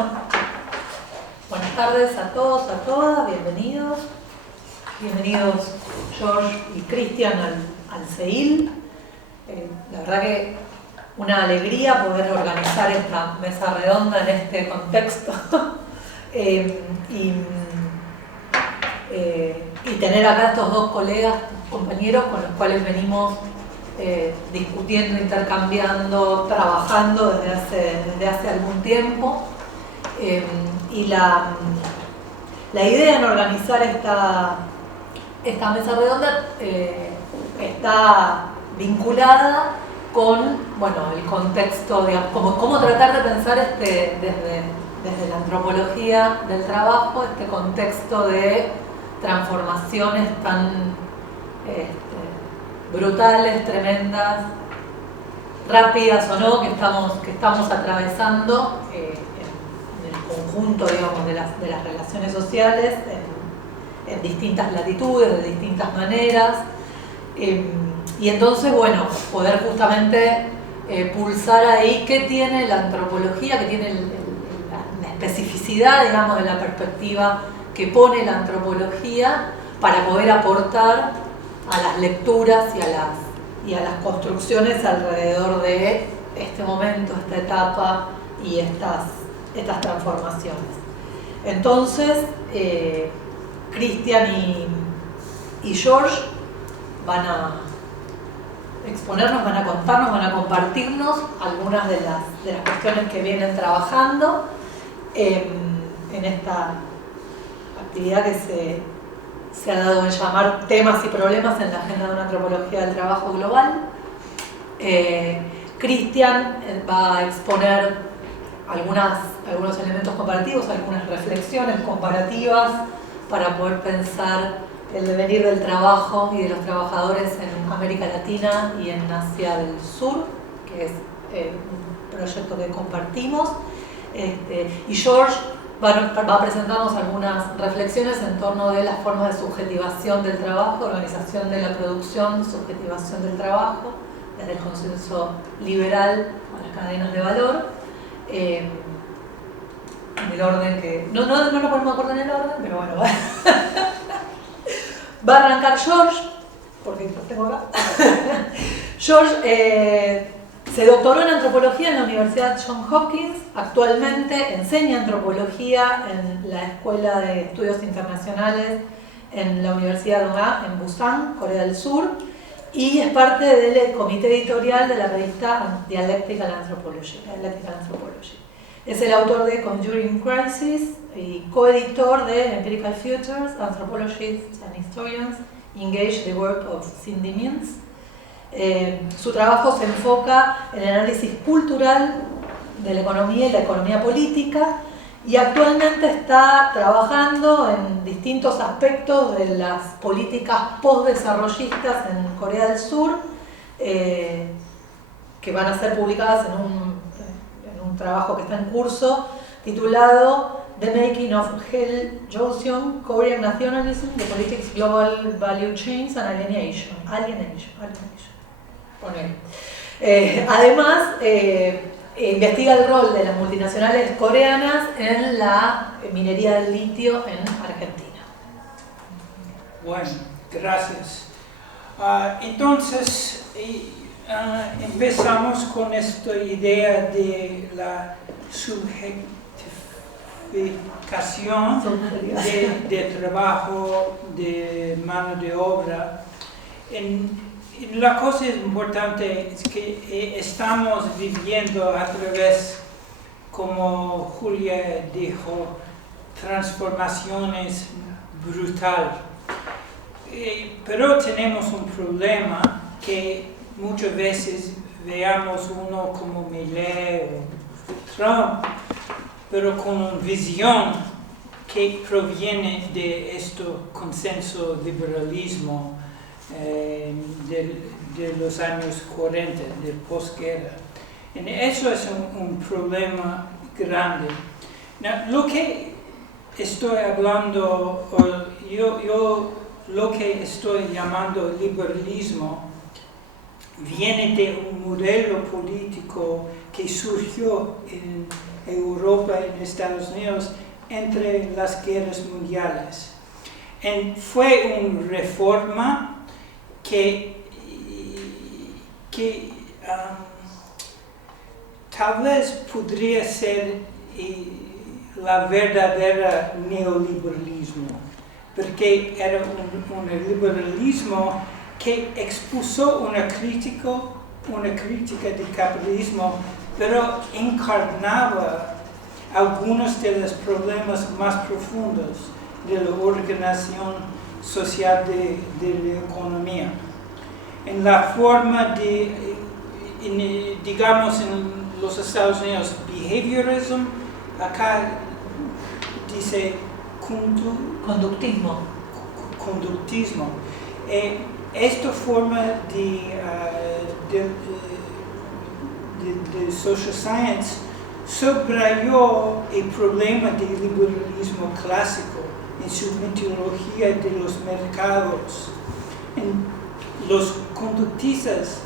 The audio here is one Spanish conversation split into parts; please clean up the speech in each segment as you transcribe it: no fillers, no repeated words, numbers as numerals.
Bueno, buenas tardes a todos, a todas, bienvenidos. Bienvenidos George y Cristian al CEIL. La verdad que una alegría poder organizar esta mesa redonda en este contexto y tener acá estos dos colegas, compañeros con los cuales venimos discutiendo, intercambiando, trabajando desde hace algún tiempo. Y la idea en organizar esta mesa redonda está vinculada con, bueno, el contexto, digamos, cómo tratar de pensar desde la antropología del trabajo, este contexto de transformaciones tan brutales, tremendas, rápidas o no, que estamos atravesando en el conjunto, digamos, de las relaciones sociales en distintas latitudes, de distintas maneras. Y entonces, bueno, poder justamente pulsar ahí qué tiene la antropología, qué tiene la especificidad, digamos, de la perspectiva que pone la antropología para poder aportar a las lecturas y a las construcciones alrededor de este momento, esta etapa y estas transformaciones. Entonces, Cristian y George van a exponernos, van a contarnos, van a compartirnos algunas de las cuestiones que vienen trabajando en esta actividad que se ha dado en llamar temas y problemas en la agenda de una antropología del trabajo global. Cristian va a exponer algunos elementos comparativos, algunas reflexiones comparativas para poder pensar el devenir del trabajo y de los trabajadores en América Latina y en Asia del Sur, que es un proyecto que compartimos. Y George va a presentarnos algunas reflexiones en torno de las formas de subjetivación del trabajo, organización de la producción, subjetivación del trabajo, desde el consenso liberal a las cadenas de valor, en el orden que... No nos ponemos de acuerdo en el orden, pero bueno, va a arrancar George, porque lo tengo acá. George se doctoró en antropología en la Universidad Johns Hopkins, actualmente enseña antropología en la Escuela de Estudios Internacionales en la Universidad Dong-A en Busan, Corea del Sur, y es parte del comité editorial de la revista Dialectical Anthropology. Es el autor de Conjuring Crisis y coeditor de Empirical Futures, Anthropologists and Historians Engage the Work of Cindy Mintz. Su trabajo se enfoca en el análisis cultural de la economía y la economía política, y actualmente está trabajando en distintos aspectos de las políticas postdesarrollistas en Corea del Sur, que van a ser publicadas en un trabajo que está en curso titulado The Making of Hell Joseon, Korean Nationalism, the Politics, Global Value Chains and Alienation. Además, investiga el rol de las multinacionales coreanas en la minería del litio en Argentina. Bueno, gracias. Entonces, empezamos con esta idea de la subjetivación de trabajo, de mano de obra. La cosa importante es que estamos viviendo a través, como Julia dijo, transformaciones brutales. Pero tenemos un problema que muchas veces veamos uno como Milei o Trump, pero con una visión que proviene de este consenso liberalismo de los años 40, de posguerra. Eso es un problema grande. Lo que estoy hablando, yo lo que estoy llamando liberalismo, viene de un modelo político que surgió en Europa, en Estados Unidos, entre las guerras mundiales. Fue una reforma que tal vez podría ser la verdadera neoliberalismo, porque era un liberalismo que expuso una crítica del capitalismo, pero encarnaba algunos de los problemas más profundos de la organización social de la economía. En la forma de, digamos, en los Estados Unidos, behaviorism, acá dice conductismo. Esta forma de social science subrayó el problema del liberalismo clásico en su metodología de los mercados. Los conductistas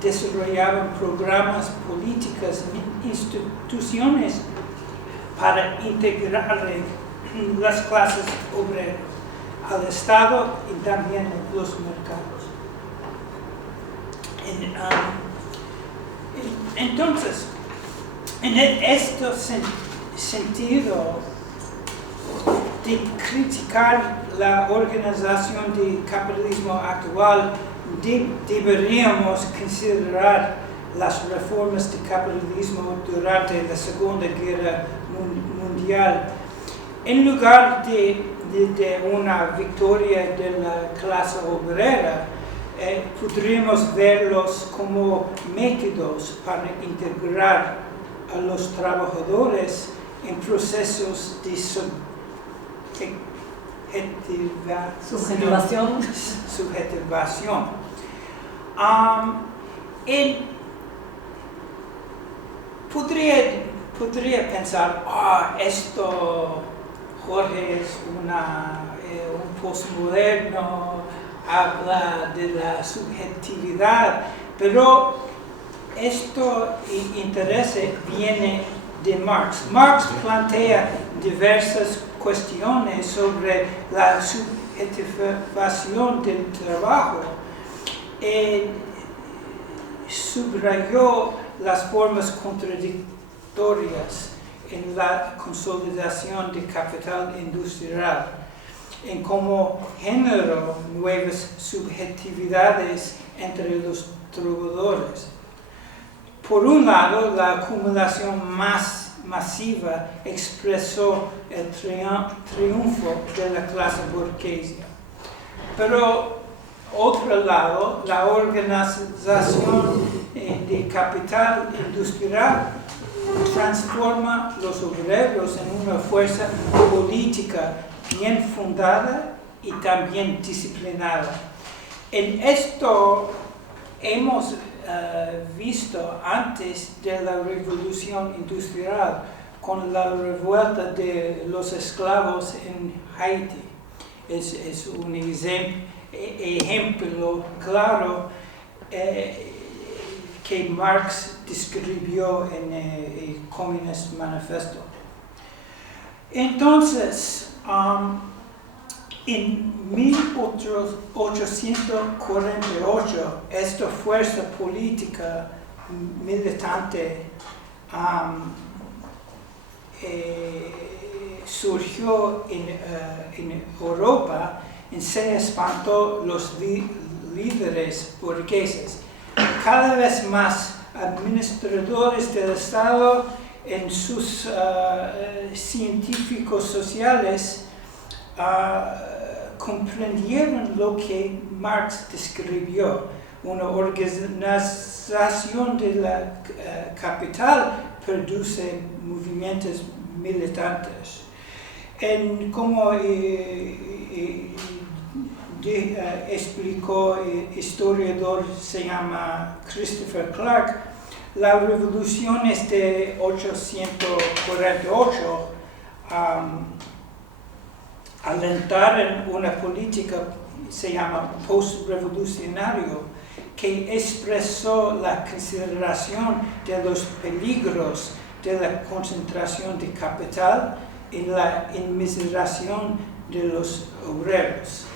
desarrollaban programas políticos en instituciones para integrar las clases obreras al Estado y también los mercados. Entonces, en este sentido de criticar la organización del capitalismo actual, deberíamos considerar las reformas del capitalismo durante la Segunda Guerra Mundial. En lugar de una victoria de la clase obrera, podríamos verlos como métodos para integrar a los trabajadores en procesos de subjetivación. Podría pensar, esto, Jorge, es un postmoderno, habla de la subjetividad, pero esto interés viene de Marx. Marx plantea diversas cuestiones sobre la subjetivación del trabajo. Subrayó las formas contradictorias en la consolidación del capital industrial, en cómo generó nuevas subjetividades entre los trabajadores. Por un lado, la acumulación más masiva expresó el triunfo de la clase burguesa. Pero, otro lado, la organización de capital industrial transforma los obreros en una fuerza política bien fundada y también disciplinada. En esto hemos visto antes de la revolución industrial con la revuelta de los esclavos en Haití. Es un ejemplo claro que Marx describió en el Communist Manifesto. Entonces, en 1848, esta fuerza política militante surgió en Europa y se espantó los líderes burgueses. Cada vez más administradores del Estado en sus científicos sociales comprendieron lo que Marx describió, una organización de la capital produce movimientos militantes. Como explicó el historiador, se llama Christopher Clark, la revolución es de 1848, alentaron una política se llama post-revolucionario, que expresó la consideración de los peligros de la concentración de capital y la inmiseración de los obreros.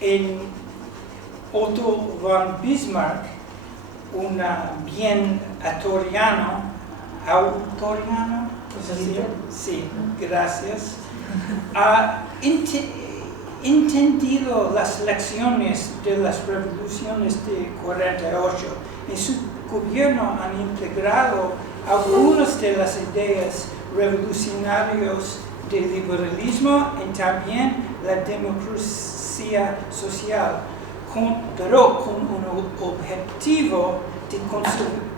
En Otto von Bismarck, un bien autoriano, sí, gracias, ha entendido las lecciones de las revoluciones de 48. En su gobierno han integrado algunas de las ideas revolucionarias del liberalismo y también la democracia social, pero con un objetivo de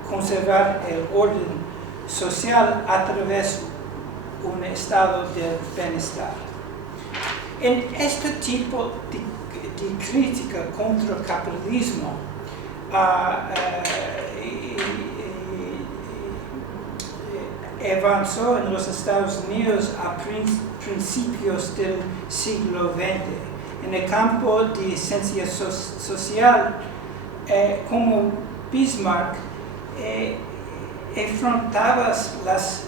conservar el orden social a través de un estado de bienestar. En este tipo de crítica contra el capitalismo, avanzó en los Estados Unidos a principios del siglo XX. En el campo de ciencia social, como Bismarck, enfrentaba las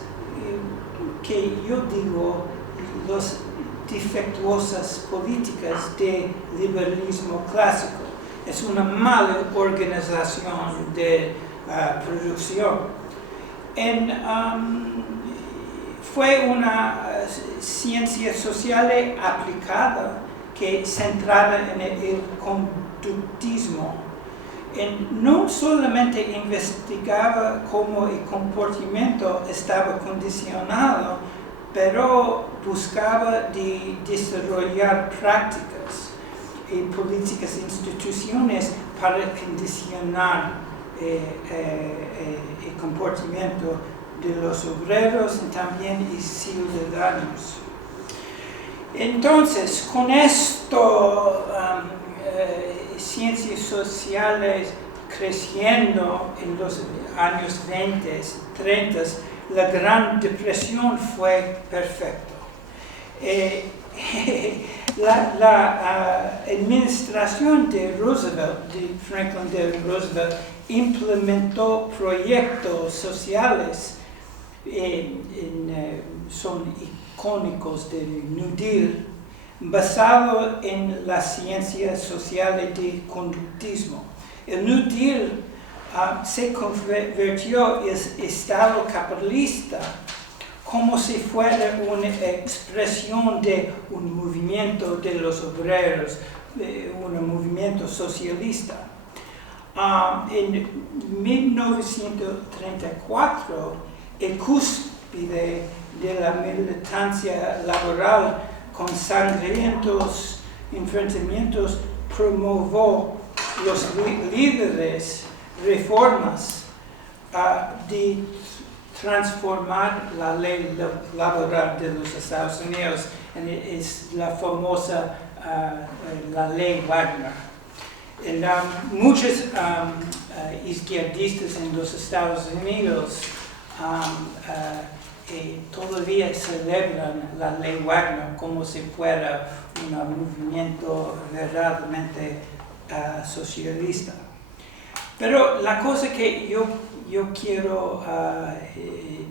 que yo digo las defectuosas políticas de liberalismo clásico. Es una mala organización de producción. Fue una ciencia social aplicada que centrada en el conductismo. No solamente investigaba cómo el comportamiento estaba condicionado, pero buscaba desarrollar prácticas y políticas e instituciones para condicionar el comportamiento de los obreros y también y ciudadanos. Entonces, con esto, ciencias sociales creciendo en los años 20, 30, la Gran Depresión fue perfecta. La administración de Roosevelt, de Franklin D. Roosevelt, implementó proyectos sociales, son icónicos del New Deal, basado en la ciencia social de conductismo. El New Deal se convirtió en Estado capitalista como si fuera una expresión de un movimiento de los obreros, un movimiento socialista. En 1934, el cúspide de la militancia laboral con sangrientos enfrentamientos promovió los líderes reformas de transformar la ley laboral de los Estados Unidos. Es la famosa la ley Wagner. Muchos izquierdistas en los Estados Unidos todavía celebran la ley Wagner como si fuera un movimiento verdaderamente socialista. Pero la cosa que yo quiero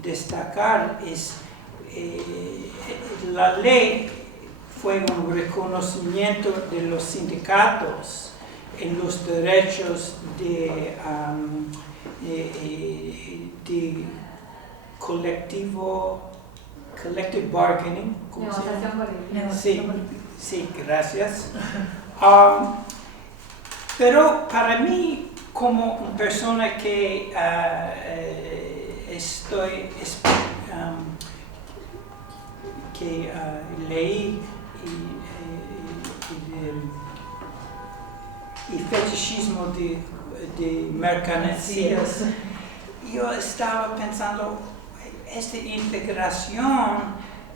destacar es la ley fue un reconocimiento de los sindicatos en los derechos de collective bargaining. Sí, gracias. Pero para mí, como una persona que leí y fetichismo de mercancías, yo estaba pensando, esta integración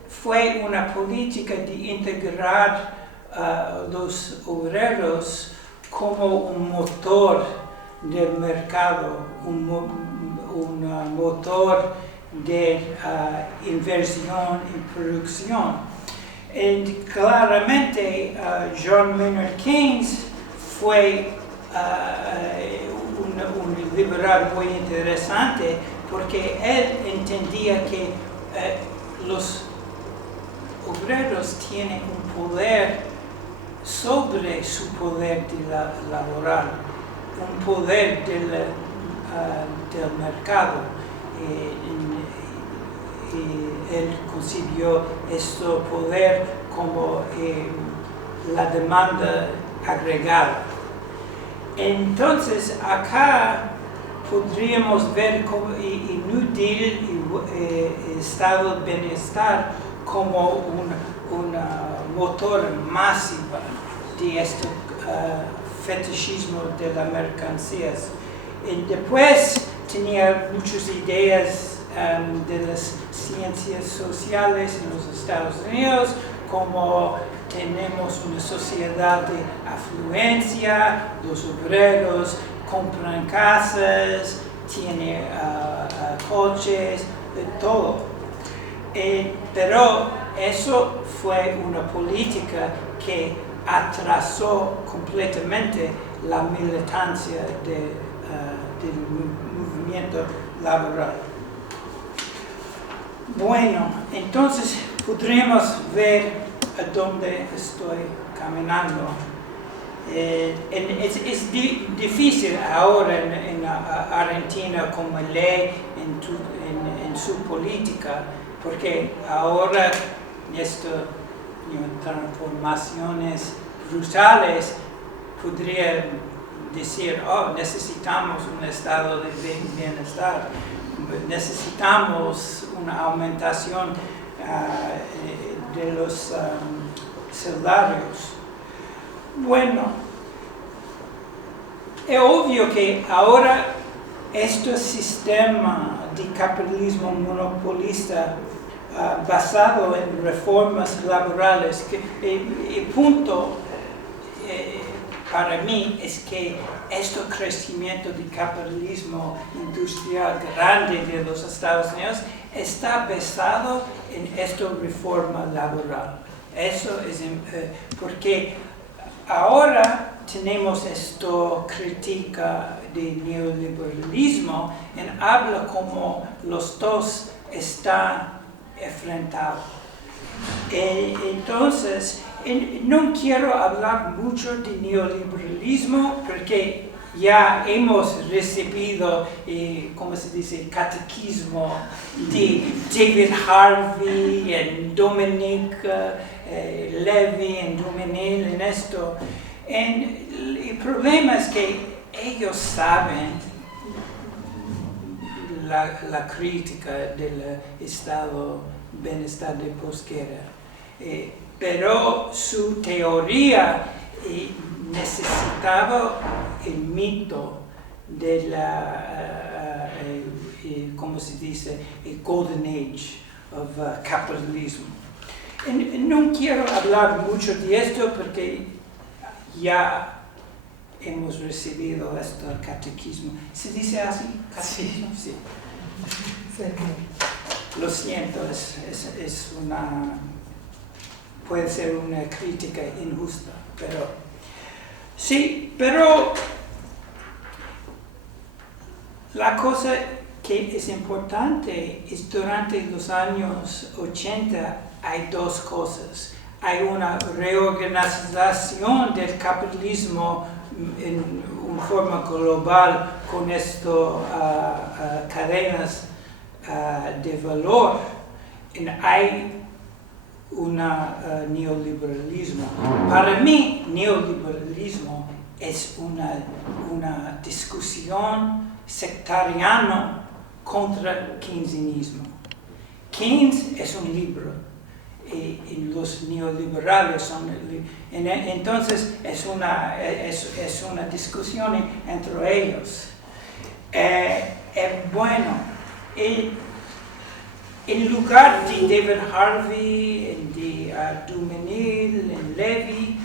fue una política de integrar los obreros como un motor del mercado, un motor de inversión y producción. Y claramente John Maynard Keynes fue un liberal muy interesante porque él entendía que los obreros tienen un poder sobre su poder laboral, un poder del mercado. Y él concibió este poder como la demanda agregada. Entonces, acá podríamos ver como inútil estado de bienestar como un motor masivo de este fetichismo de las mercancías. Y después tenía muchas ideas de las ciencias sociales en los Estados Unidos, como tenemos una sociedad de afluencia, los obreros compran casas, tienen coches, de todo. Pero eso fue una política que atrasó completamente la militancia del movimiento laboral. Bueno, entonces podremos ver a dónde estoy caminando. Es difícil ahora en Argentina como ley en su política, porque ahora estas transformaciones brutales podría decir, necesitamos un estado de bienestar, necesitamos una aumentación de los salarios. Bueno, es obvio que ahora este sistema de capitalismo monopolista basado en reformas laborales, el punto para mí es que este crecimiento de capitalismo industrial grande de los Estados Unidos está basado en esta reforma laboral. Eso es porque ahora tenemos esta crítica de neoliberalismo y habla como los dos están enfrentados. Entonces, no quiero hablar mucho de neoliberalismo porque ya hemos recibido, ¿cómo se dice?, catequismo de David Harvey, y Dominique Levy, y Duménil en esto. El problema es que ellos saben la crítica del estado de bienestar de posguerra, pero su teoría necesitaba el mito de ¿cómo se dice?, el Golden Age of capitalism. No quiero hablar mucho de esto porque ya hemos recibido este catequismo. ¿Se dice así? ¿Catequismo? Sí. Lo siento, puede ser una crítica injusta, pero sí, pero la cosa que es importante es durante los años 80 hay dos cosas. Hay una reorganización del capitalismo en una forma global con estas cadenas de valor. Y hay un neoliberalismo. Para mí, neoliberalismo es una discusión sectariana contra keynesianismo. Keynes es un libro y los neoliberales son... Entonces es una discusión entre ellos. Bueno, en lugar de David Harvey, de Duménil, de Levy,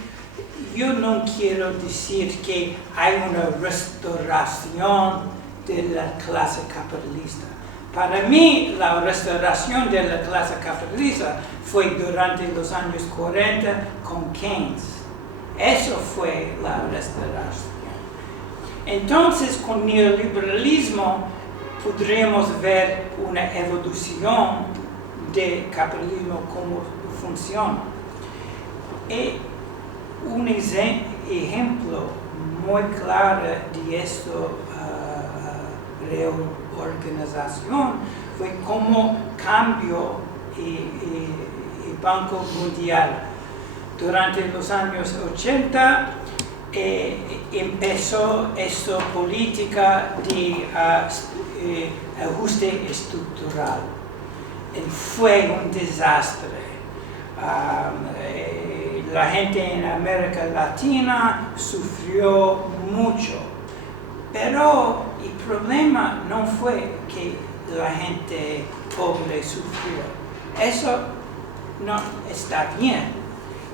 yo no quiero decir que hay una restauración de la clase capitalista. Para mí, la restauración de la clase capitalista fue durante los años 40 con Keynes. Eso fue la restauración. Entonces, con neoliberalismo podremos ver una evolución del capitalismo, cómo funciona. Un ejemplo muy claro de esta reorganización fue cómo cambió el Banco Mundial. Durante los años 80 empezó esta política de ajuste estructural. Fue un desastre. La gente en América Latina sufrió mucho, pero el problema no fue que la gente pobre sufrió. Eso no está bien.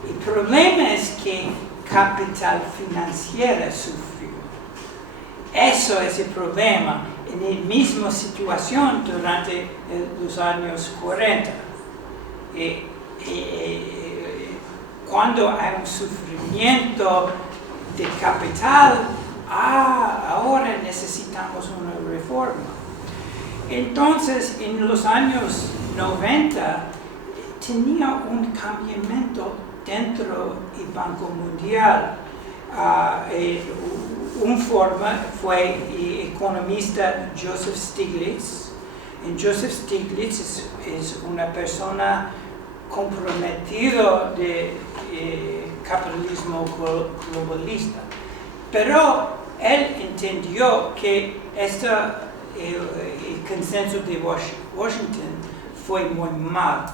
El problema es que capital financiero sufrió. Eso es el problema en la misma situación durante los años 40. Cuando hay un sufrimiento de capital, ahora necesitamos una reforma. Entonces, en los años 90, tenía un cambiamiento dentro del Banco Mundial. Un forma fue el economista Joseph Stiglitz. Joseph Stiglitz es una persona comprometida de capitalismo globalista. Pero él entendió que el consenso de Washington fue muy mal.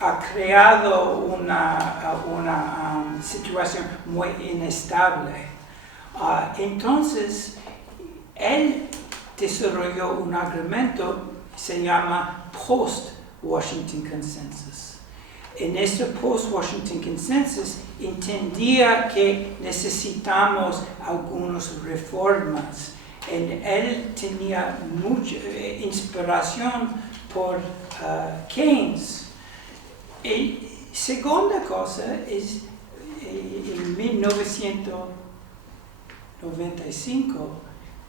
Ha creado una situación muy inestable. Entonces, él desarrolló un argumento que se llama Post-Washington Consensus. En este Post-Washington Consensus entendía que necesitamos algunas reformas. Él tenía mucha inspiración por Keynes. La segunda cosa es, en 1995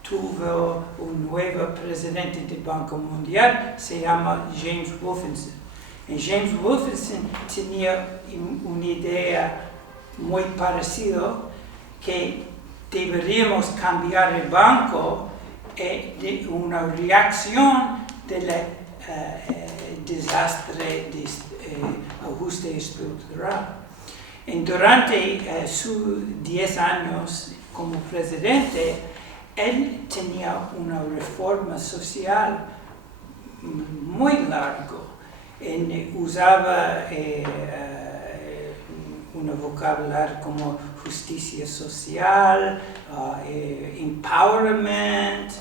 tuvo un nuevo presidente del Banco Mundial, se llama James Wolfensohn. James Wolfensohn tenía una idea muy parecida, que deberíamos cambiar el banco de una reacción del desastre de ajuste estructural. Durante sus 10 años como presidente, él tenía una reforma social muy larga. Usaba un vocabulario como justicia social, empowerment,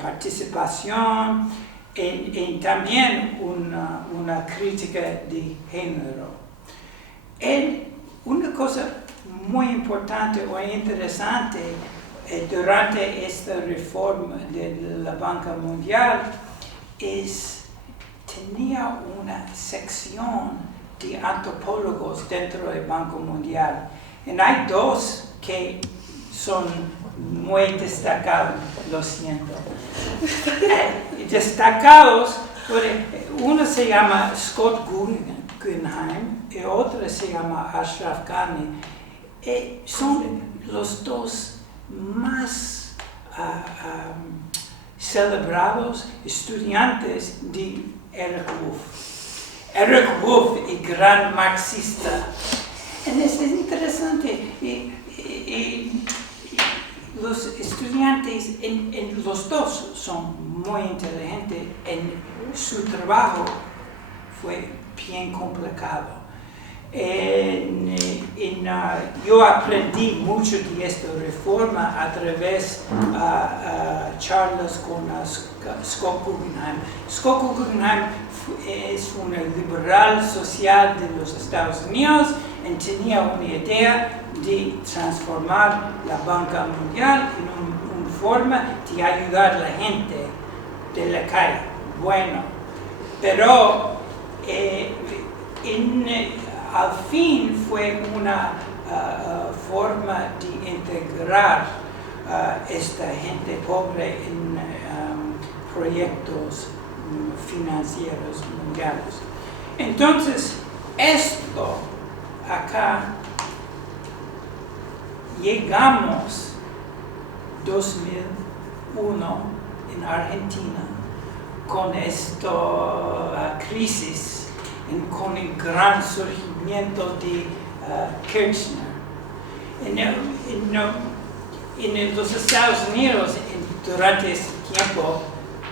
participación, y también una crítica de género. Una cosa muy importante o interesante durante esta reforma de la Banca Mundial tenía una sección de antropólogos dentro del Banco Mundial. Hay dos que son muy destacados, lo siento. Destacados, uno se llama Scott Guggenheim y otro se llama Ashraf Ghani. Son los dos más celebrados estudiantes de Eric Wolf. Eric Wolf, el gran marxista. Es interesante. Los estudiantes, los dos son muy inteligentes. Su trabajo fue bien complicado. Yo aprendí mucho de esta reforma a través de charlas con Scott Guggenheim. Scott Guggenheim es un liberal social de los Estados Unidos y tenía una idea de transformar la banca mundial en una forma de ayudar a la gente de la calle. Bueno, pero al fin fue una forma de integrar esta gente pobre en proyectos financieros mundiales. Entonces, esto acá llegamos 2001 en Argentina con esta crisis, con el gran surgimiento de Kirchner. En los Estados Unidos, durante ese tiempo,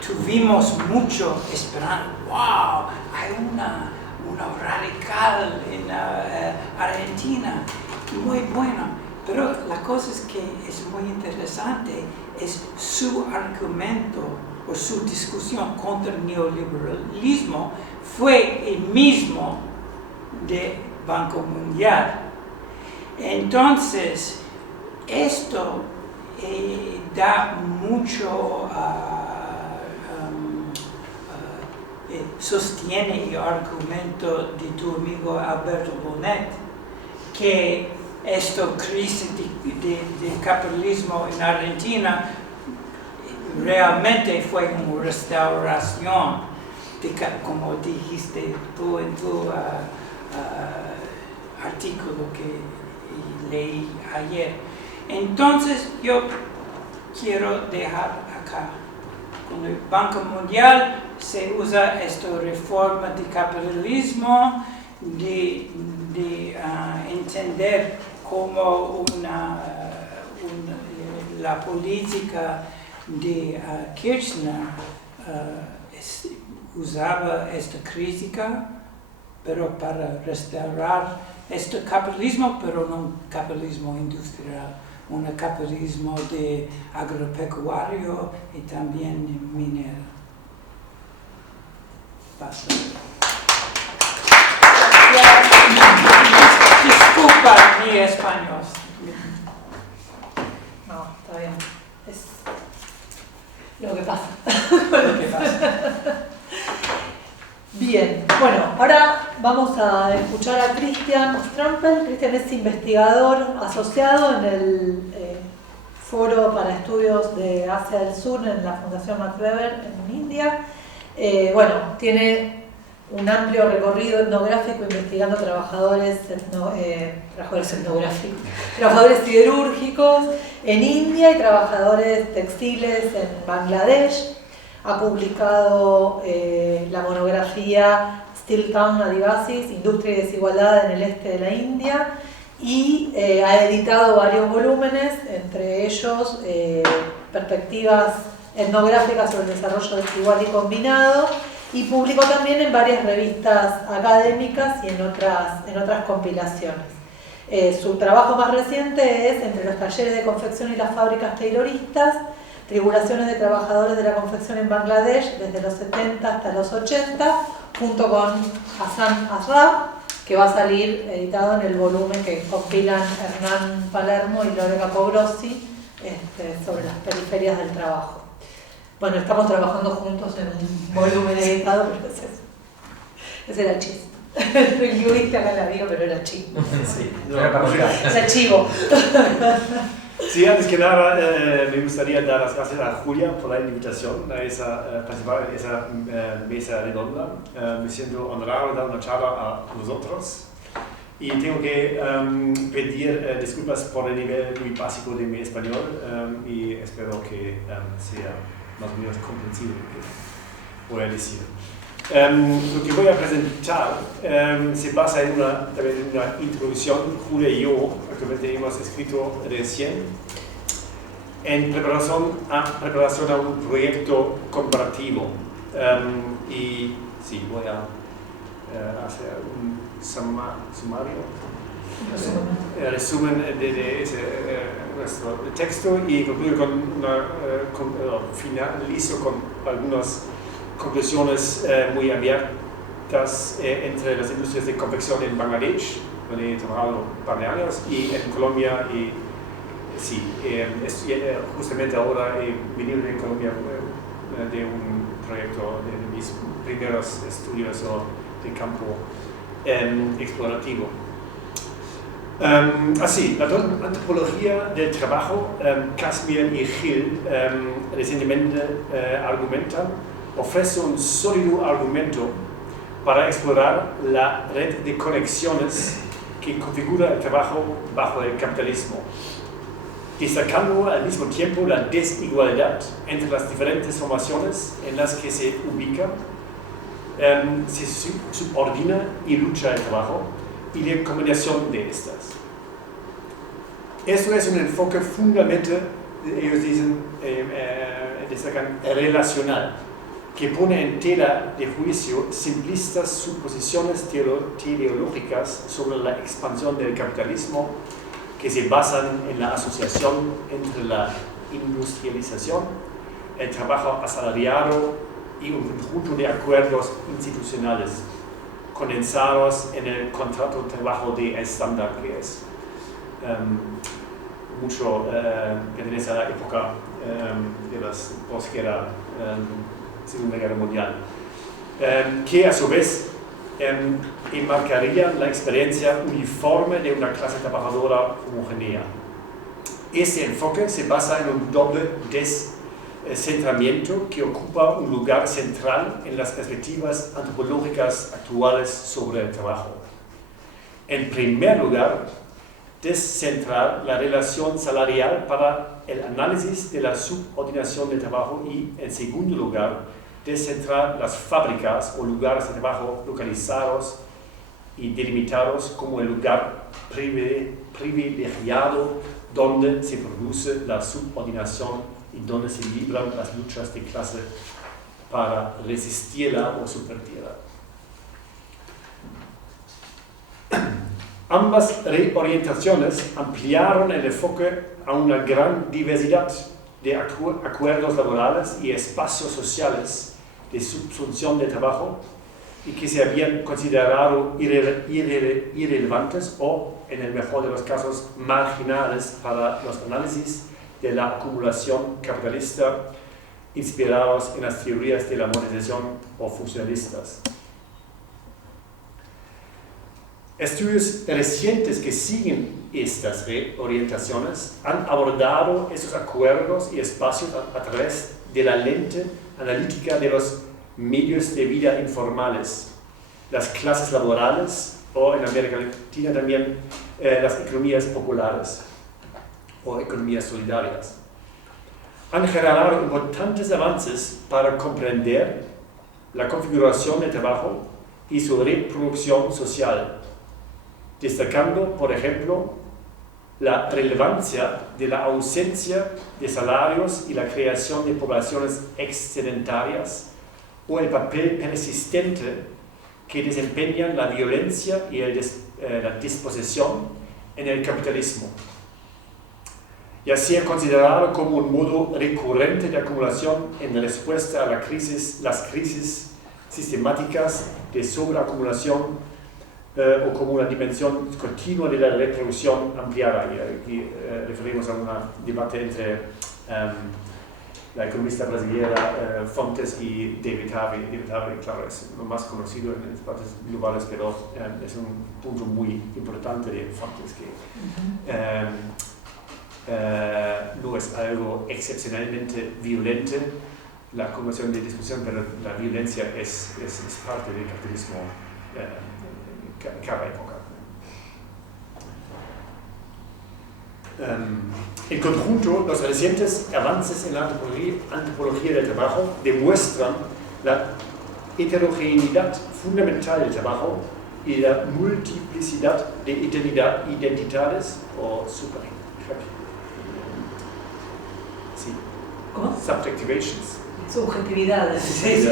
tuvimos mucho esperanza. ¡Wow! Hay una radical en Argentina, muy buena. Pero la cosa es que es muy interesante, es su argumento o su discusión contra el neoliberalismo fue el mismo de Banco Mundial. Entonces, esto da mucho, sostiene el argumento de tu amigo Alberto Bonet, que esta crisis de capitalismo en Argentina realmente fue una restauración, como dijiste tú en tu artículo que leí ayer. Entonces yo quiero dejar acá. Con el Banco Mundial se usa esta reforma de capitalismo, de entender cómo la política de Kirchner usaba esta crítica, pero para restaurar este capitalismo, pero no un capitalismo industrial, un capitalismo de agropecuario y también minero. Basta. Disculpa mi español. No, está bien. Es lo que pasa. Lo que pasa. Bien, bueno, ahora vamos a escuchar a Christian Strampel. Christian es investigador asociado en el Foro para Estudios de Asia del Sur en la Fundación Max Weber en India. Bueno, tiene un amplio recorrido etnográfico investigando trabajadores etnográficos, trabajadores siderúrgicos en India y trabajadores textiles en Bangladesh. Ha publicado la monografía Steel Town Adivasis, Industria y Desigualdad en el Este de la India, y ha editado varios volúmenes, entre ellos Perspectivas etnográficas sobre el desarrollo desigual y combinado, y publicó también en varias revistas académicas y en otras compilaciones. Su trabajo más reciente es Entre los talleres de confección y las fábricas tayloristas, tribulaciones de trabajadores de la confección en Bangladesh desde los 70 hasta los 80, junto con Hassan Ashraf, que va a salir editado en el volumen que compilan Hernán Palermo y Lore Capogrossi sobre las periferias del trabajo. Bueno, estamos trabajando juntos en un volumen editado, pero ese era el chiste. Lo incluiste acá en la bio, pero era chivo. Sí, Era chivo. Sí, antes que nada me gustaría dar las gracias a Julia por la invitación a participar en esa mesa redonda. Me siento honrado de dar una charla a vosotros y tengo que pedir disculpas por el nivel muy básico de mi español y espero que sea más o menos comprensible lo que voy a decir. Lo que voy a presentar se basa en una introducción. Julia y yo actualmente hemos escrito recién en preparación a un proyecto comparativo. Y sí, voy a hacer un sumario, resumen de ese nuestro texto y finalizo con algunas conclusiones muy abiertas entre las industrias de confección en Bangladesh, donde he trabajado un par de años, y en Colombia. Y sí, justamente ahora he venido de Colombia de un proyecto de mis primeros estudios de campo explorativo. Así, la antropología del trabajo, Casimir y Hill recientemente argumentan, ofrece un sólido argumento para explorar la red de conexiones que configura el trabajo bajo el capitalismo, destacando al mismo tiempo la desigualdad entre las diferentes formaciones en las que se ubica, se subordina y lucha el trabajo, y la combinación de estas. Esto es un enfoque fundamental, ellos dicen, destacan, relacional, que pone en tela de juicio simplistas suposiciones teleológicas sobre la expansión del capitalismo que se basan en la asociación entre la industrialización, el trabajo asalariado y un conjunto de acuerdos institucionales condensados en el contrato de trabajo de estándar, que es mucho pertenece a la época de la posguerra, Segunda Guerra Mundial, que a su vez enmarcaría la experiencia uniforme de una clase trabajadora homogénea. Este enfoque se basa en un doble descentramiento que ocupa un lugar central en las perspectivas antropológicas actuales sobre el trabajo. En primer lugar, descentrar la relación salarial para el análisis de la subordinación del trabajo y, en segundo lugar, descentrar las fábricas o lugares de trabajo localizados y delimitados como el lugar privilegiado donde se produce la subordinación y donde se libran las luchas de clase para resistirla o subvertirla. Ambas reorientaciones ampliaron el enfoque a una gran diversidad de acuerdos laborales y espacios sociales de subsunción de trabajo y que se habían considerado irrelevantes o, en el mejor de los casos, marginales para los análisis de la acumulación capitalista inspirados en las teorías de la modernización o funcionalistas. Estudios recientes que siguen estas reorientaciones han abordado estos acuerdos y espacios a través de la lente analítica de los medios de vida informales, las clases laborales o, en América Latina también, las economías populares o economías solidarias. Han generado importantes avances para comprender la configuración del trabajo y su reproducción social, destacando, por ejemplo, la relevancia de la ausencia de salarios y la creación de poblaciones excedentarias o el papel persistente que desempeñan la violencia y la disposición en el capitalismo, ya sea considerado como un modo recurrente de acumulación en respuesta a las crisis sistemáticas de sobreacumulación o como una dimensión continua de la reproducción ampliada. Y aquí referimos a un debate entre la economista brasileña Fontes y David Harvey. David Harvey, claro, es lo más conocido en debates globales, pero es un punto muy importante de Fontes, que no es algo excepcionalmente violente la acumulación de discusión, pero la violencia es parte del capitalismo en cada época. En conjunto, los recientes avances en la antropología del trabajo demuestran la heterogeneidad fundamental del trabajo y la multiplicidad de identidades o subjectivations. Subjetividades. Sí.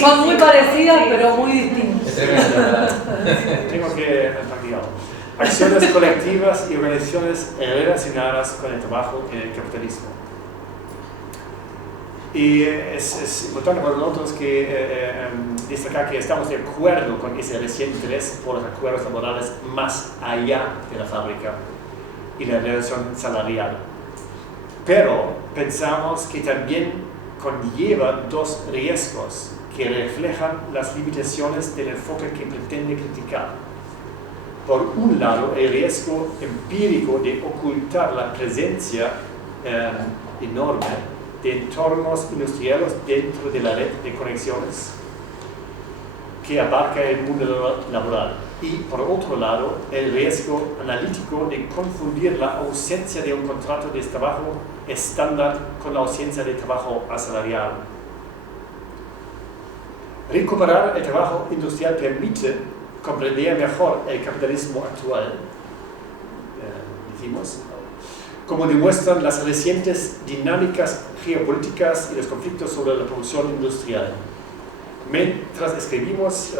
Son muy parecidas, pero muy distintas. Tengo que practicarlo. Acciones colectivas y organizaciones relacionadas con el trabajo en el capitalismo. Y es importante para nosotros que destacar que estamos de acuerdo con ese reciente interés por los acuerdos laborales más allá de la fábrica y la relación salarial. Pero pensamos que también conlleva dos riesgos que reflejan las limitaciones del enfoque que pretende criticar. Por un lado, el riesgo empírico de ocultar la presencia enorme de entornos industriales dentro de la red de conexiones que abarca el mundo laboral. Y por otro lado, el riesgo analítico de confundir la ausencia de un contrato de trabajo estándar con la ausencia de trabajo asalariado. Recuperar el trabajo industrial permite comprender mejor el capitalismo actual, como demuestran las recientes dinámicas geopolíticas y los conflictos sobre la producción industrial. Mientras escribimos,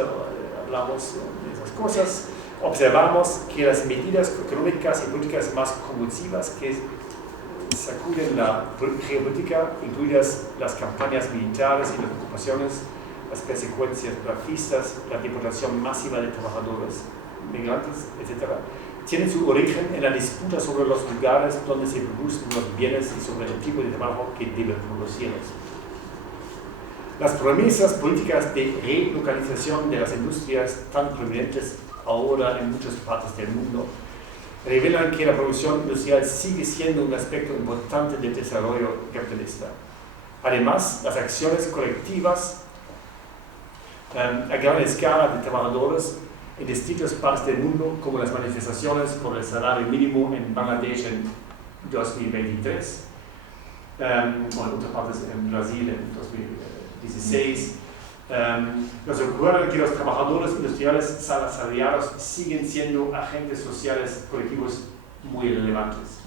hablamos de esas cosas, observamos que las medidas económicas y políticas más convulsivas que sacuden la geopolítica, incluidas las campañas militares y las ocupaciones, las consecuencias racistas, la deportación masiva de trabajadores, migrantes, etc., tienen su origen en la disputa sobre los lugares donde se producen los bienes y sobre el tipo de trabajo que deben producirlos. Las promesas políticas de relocalización de las industrias tan prominentes ahora en muchas partes del mundo revelan que la producción industrial sigue siendo un aspecto importante del desarrollo capitalista. Además, las acciones colectivas a gran escala de trabajadores en distintas partes del mundo, como las manifestaciones por el salario mínimo en Bangladesh en 2023, o en otras partes en Brasil en 2016, nos ocurre que los trabajadores industriales asalariados siguen siendo agentes sociales colectivos muy relevantes.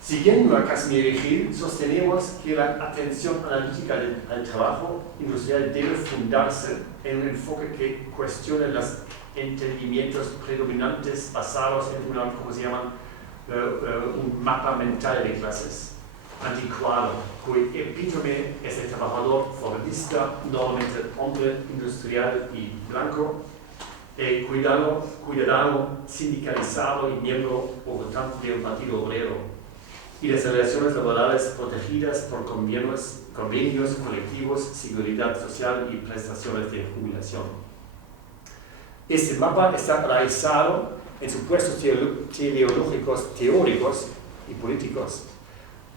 Siguiendo a Kazimierz Hill, sostenemos que la atención analítica al trabajo industrial debe fundarse en un enfoque que cuestione los entendimientos predominantes basados en un mapa mental de clases anticuado, cuyo epítome es el trabajador fordista, normalmente hombre industrial y blanco, el cuidadano sindicalizado y miembro o votante de un partido obrero, y las relaciones laborales protegidas por convenios colectivos, seguridad social y prestaciones de jubilación. Este mapa está enraizado en supuestos teleológicos, teóricos y políticos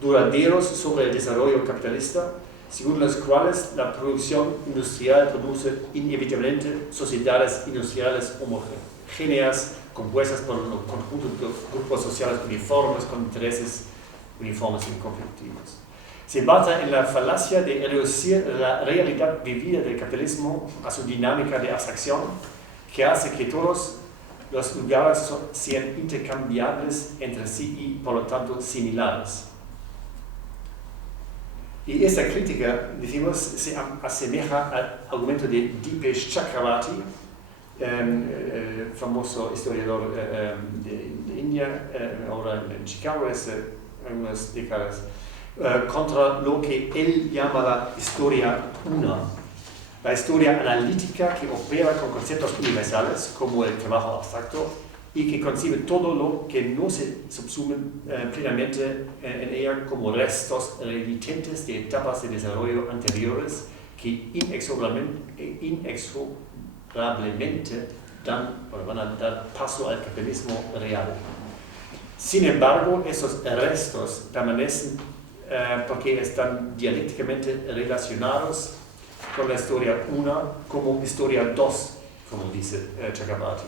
duraderos sobre el desarrollo capitalista, según los cuales la producción industrial produce inevitablemente sociedades industriales homogéneas, compuestas por un conjunto de grupos sociales uniformes con intereses uniformes y conflictivos. Se basa en la falacia de reducir la realidad vivida del capitalismo a su dinámica de abstracción, que hace que todos los lugares sean intercambiables entre sí y, por lo tanto, similares. Y esta crítica, decimos, se asemeja al argumento de Dipesh Chakravarti, famoso historiador de India, ahora en Chicago, algunas décadas, contra lo que él llama la historia una, la historia analítica que opera con conceptos universales como el trabajo abstracto y que concibe todo lo que no se subsume plenamente en ella como restos remitentes de etapas de desarrollo anteriores que inexorablemente van a dar paso al capitalismo real. Sin embargo, esos restos permanecen porque están dialécticamente relacionados con la historia 1 como historia 2, como dice Chakravarti.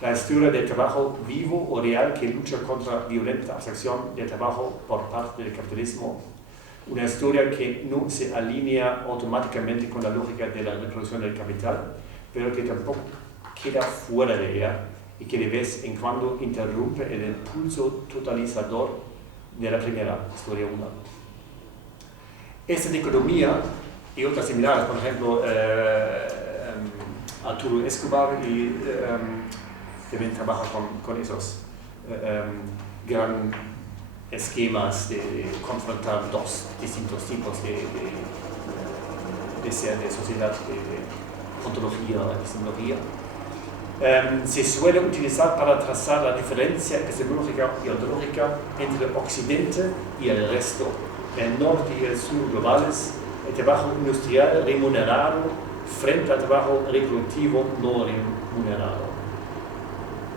La historia del trabajo vivo o real que lucha contra violenta abstracción del trabajo por parte del capitalismo. Una historia que no se alinea automáticamente con la lógica de la reproducción del capital, pero que tampoco queda fuera de ella y que de vez en cuando interrumpe el impulso totalizador de la primera historia 1. Esta dicotomía y otras similares, por ejemplo, Arturo Escobar y también trabaja con esos gran esquemas de confrontar dos distintos tipos de ser, de sociedad, de ontología, epistemología. se suele utilizar para trazar la diferencia epistemológica y ontológica entre el occidente y el resto, el norte y el sur globales, el trabajo industrial remunerado frente al trabajo reproductivo no remunerado.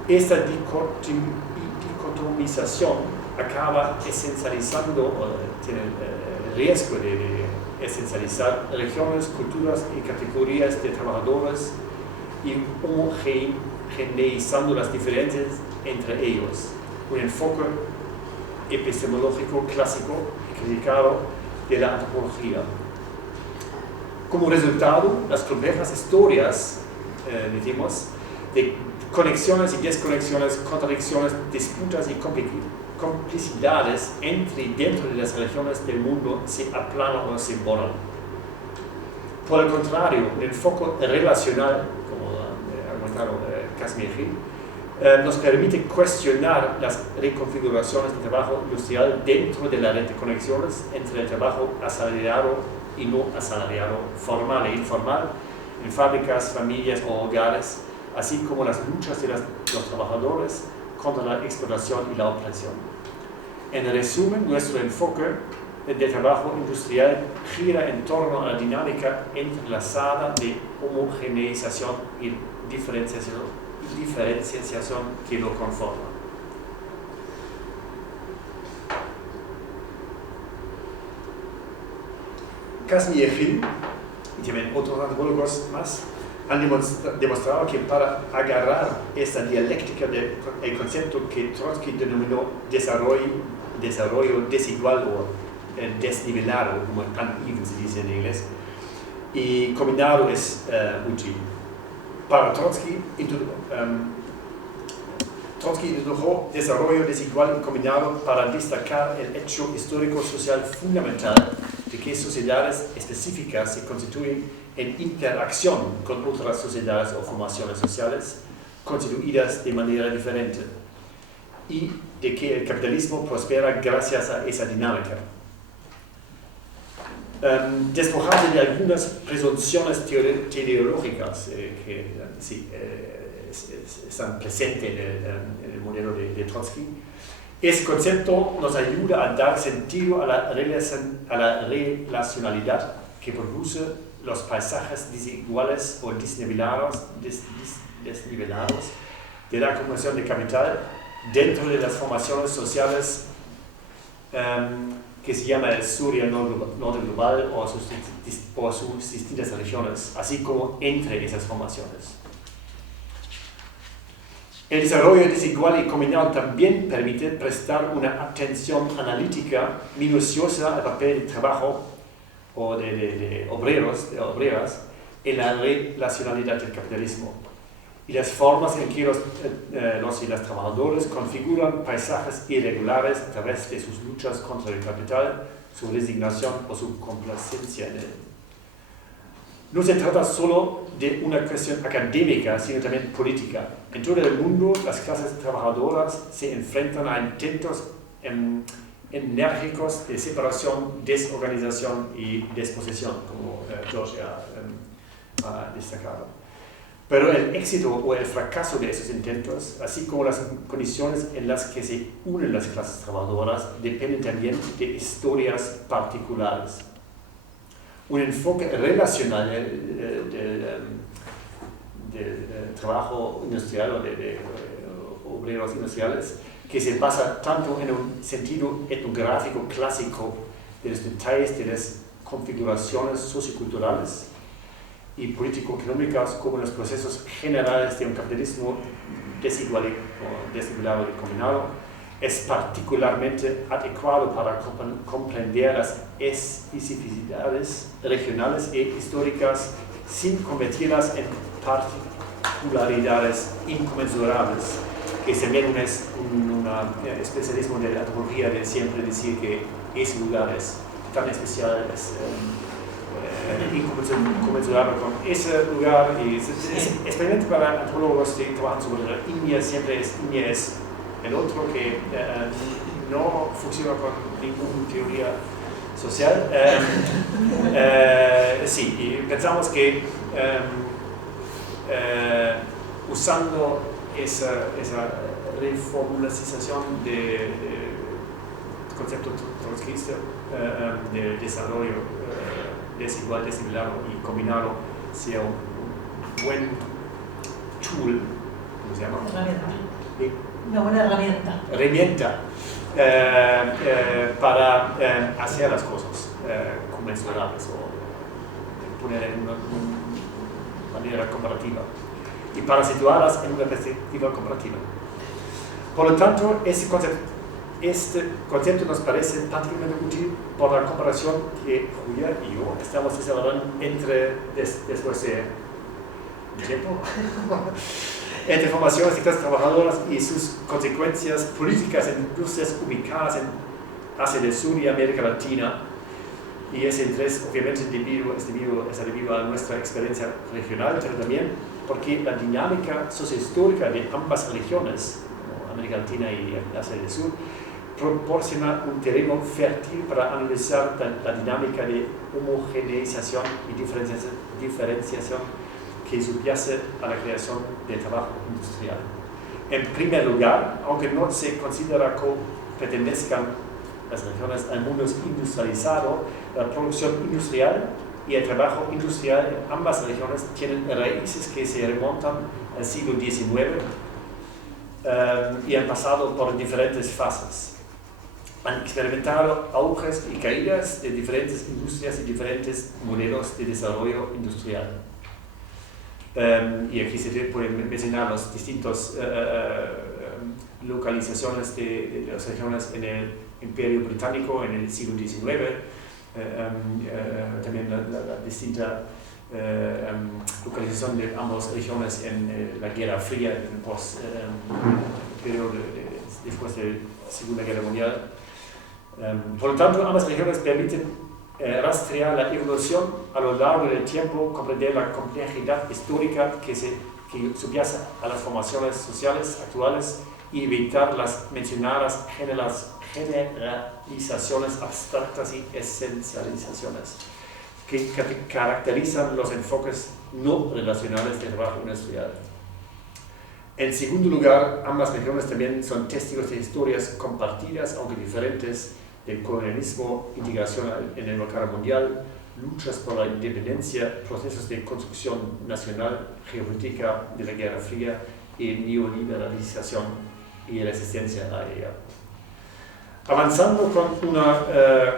Esta dicotomización acaba esencializando, tiene el riesgo de esencializar regiones, culturas y categorías de trabajadores y homogeneizando las diferencias entre ellos. Un enfoque epistemológico clásico y criticado de la antropología. Como resultado, las complejas historias, decimos, de conexiones y desconexiones, contradicciones, disputas y complicidades entre y dentro de las regiones del mundo se aplanan o se borran. Por el contrario, el enfoque relacional, como ha argumentado Kazimierz, nos permite cuestionar las reconfiguraciones de trabajo industrial dentro de la red de conexiones entre el trabajo asalariado y no asalariado, formal e informal, en fábricas, familias o hogares, así como las luchas de los trabajadores contra la explotación y la opresión. En resumen, nuestro enfoque de trabajo industrial gira en torno a la dinámica entrelazada de homogeneización y diferenciación que lo conforma. Kazimierz y también otros antropólogos más han demostrado que para agarrar esta dialéctica del concepto que Trotsky denominó desarrollo desigual o desnivelado, como uneven se dice en inglés, y combinado es útil. Para Trotsky introdujo desarrollo desigual y combinado para destacar el hecho histórico-social fundamental de que sociedades específicas se constituyen en interacción con otras sociedades o formaciones sociales constituidas de manera diferente y de que el capitalismo prospera gracias a esa dinámica. Despojado de algunas presunciones teleológicas que están presentes en el modelo de Trotsky, ese concepto nos ayuda a dar sentido a la relacionalidad que produce los paisajes desiguales o desnivelados de la acumulación de capital dentro de las formaciones sociales que se llama el sur y el norte global o sus distintas regiones, así como entre esas formaciones. El desarrollo desigual y combinado también permite prestar una atención analítica minuciosa al papel de trabajo o de obreras en la relacionalidad del capitalismo y las formas en que los y las trabajadores configuran paisajes irregulares a través de sus luchas contra el capital, su resignación o su complacencia en él. No se trata solo de una cuestión académica, sino también política. En todo el mundo, las clases trabajadoras se enfrentan a intentos enérgicos de separación, desorganización y desposesión, como George ha destacado. Pero el éxito o el fracaso de esos intentos, así como las condiciones en las que se unen las clases trabajadoras, dependen también de historias particulares. Un enfoque relacional del trabajo industrial o de obreros industriales que se basa tanto en un sentido etnográfico clásico de los detalles de las configuraciones socioculturales y político-económicas como en los procesos generales de un capitalismo desigual o desnivelado y combinado, es particularmente adecuado para comprender las especificidades regionales e históricas sin convertirlas en particularidades inconmensurables, que también es un especialismo de la antropología de siempre decir que ese lugar es tan especial, es inconmensurable con ese lugar, y especialmente para antropólogos que trabajan sobre la India, siempre India es el otro que no funciona con ninguna teoría social. Sí, y pensamos que usando esa reformulación del concepto trotskista de desarrollo desigual, desequilibrado y combinado, sea un buen tool, ¿cómo se llama? Una buena herramienta. Para hacer las cosas conmensurables o poner en una manera comparativa y para situarlas en una perspectiva comparativa. Por lo tanto, este concepto nos parece particularmente útil por la comparación que Julia y yo estamos desarrollando después de tiempo entre formaciones de clases trabajadoras y sus consecuencias políticas en industrias ubicadas en Asia del Sur y América Latina. Y ese interés obviamente es debido a nuestra experiencia regional, pero también porque la dinámica sociohistórica de ambas regiones, como América Latina y Asia del Sur, proporciona un terreno fértil para analizar la dinámica de homogeneización y diferenciación que subyace a la creación de trabajo industrial. En primer lugar, aunque no se considera que pertenezcan las regiones al mundo industrializado, la producción industrial y el trabajo industrial en ambas regiones tienen raíces que se remontan al siglo XIX y han pasado por diferentes fases. Han experimentado auges y caídas de diferentes industrias y diferentes modelos de desarrollo industrial. Y aquí se pueden mencionar las distintas localizaciones de las regiones en el Imperio Británico en el siglo XIX, también la distinta localización de ambas regiones en la Guerra Fría, en el periodo después de la Segunda Guerra Mundial. Por lo tanto, ambas regiones permiten rastrear la evolución a lo largo del tiempo, comprender la complejidad histórica que subyace a las formaciones sociales actuales y evitar las mencionadas generalizaciones abstractas y esencializaciones que caracterizan los enfoques no relacionales del trabajo industrial. En segundo lugar, ambas regiones también son testigos de historias compartidas, aunque diferentes, del colonialismo, integración en el mercado mundial, luchas por la independencia, procesos de construcción nacional, geopolítica de la Guerra Fría y neoliberalización y resistencia a ella. Avanzando con una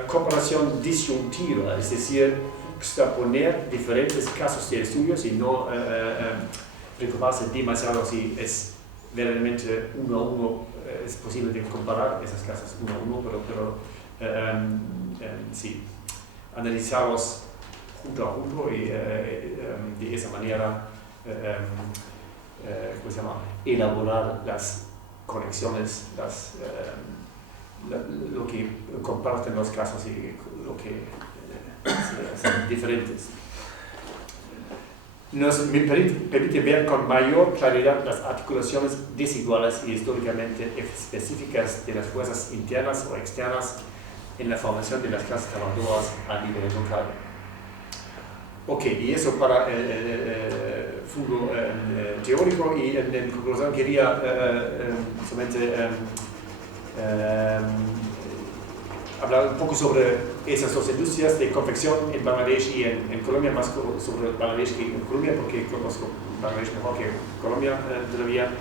cooperación disyuntiva, es decir, juxtaponer diferentes casos de estudios y no preocuparse demasiado si es verdaderamente uno a uno, es posible de comparar esos casos uno a uno, pero sí, analizarlos junto a junto y de esa manera ¿cómo se llama? Elaborar las conexiones, lo que comparten los casos y lo que son diferentes. Nos permite ver con mayor claridad las articulaciones desiguales y históricamente específicas de las fuerzas internas o externas en la formación de las clases trabajadoras a nivel local. Ok, y eso para el fútbol teórico, y en conclusión quería solamente hablar un poco sobre esas dos industrias de confección en Bangladesh y en Colombia, más sobre Bangladesh que en Colombia, porque conozco Bangladesh mejor que Colombia todavía,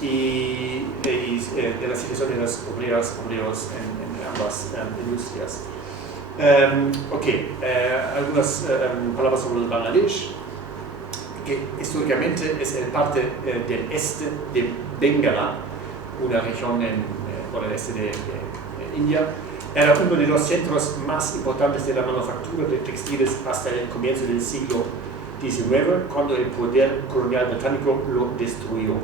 y de la situación de los obreros en ambas industrias. Algunas palabras sobre Bangladesh, que históricamente es el parte del este de Bengala, una región por el este de India. Era uno de los centros más importantes de la manufactura de textiles hasta el comienzo del siglo XIX, cuando el poder colonial británico lo destruyó.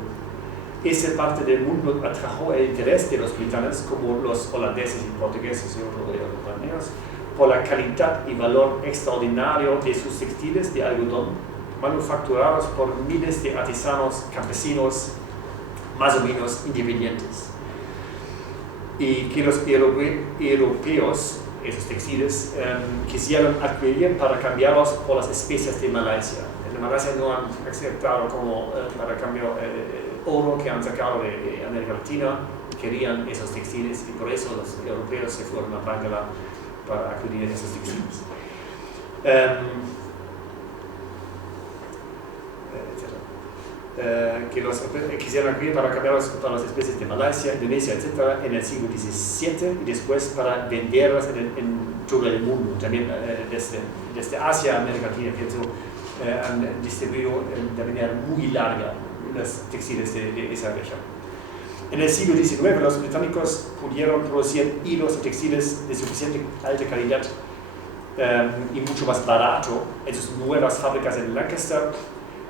Esa parte del mundo atrajo el interés de los britanos, como los holandeses y portugueses y otros europeos, por la calidad y valor extraordinario de sus textiles de algodón, manufacturados por miles de artesanos campesinos, más o menos independientes. Y que los europeos, esos textiles, quisieron adquirir para cambiarlos por las especias de Malasia. de Malasia no han aceptado como para cambio oro que han sacado de América Latina, querían esos textiles y por eso los europeos se fueron a Bangla para acudir a esos textiles. Que los quisieron acudir para cambiarlos para las especies de Malasia, Indonesia, etc. en el siglo XVII y después para venderlas en todo el mundo, también desde Asia a América Latina, pienso, han distribuido de manera muy larga los textiles de esa región. En el siglo XIX los británicos pudieron producir hilos y textiles de suficiente alta calidad y mucho más barato en sus nuevas fábricas en Lancaster,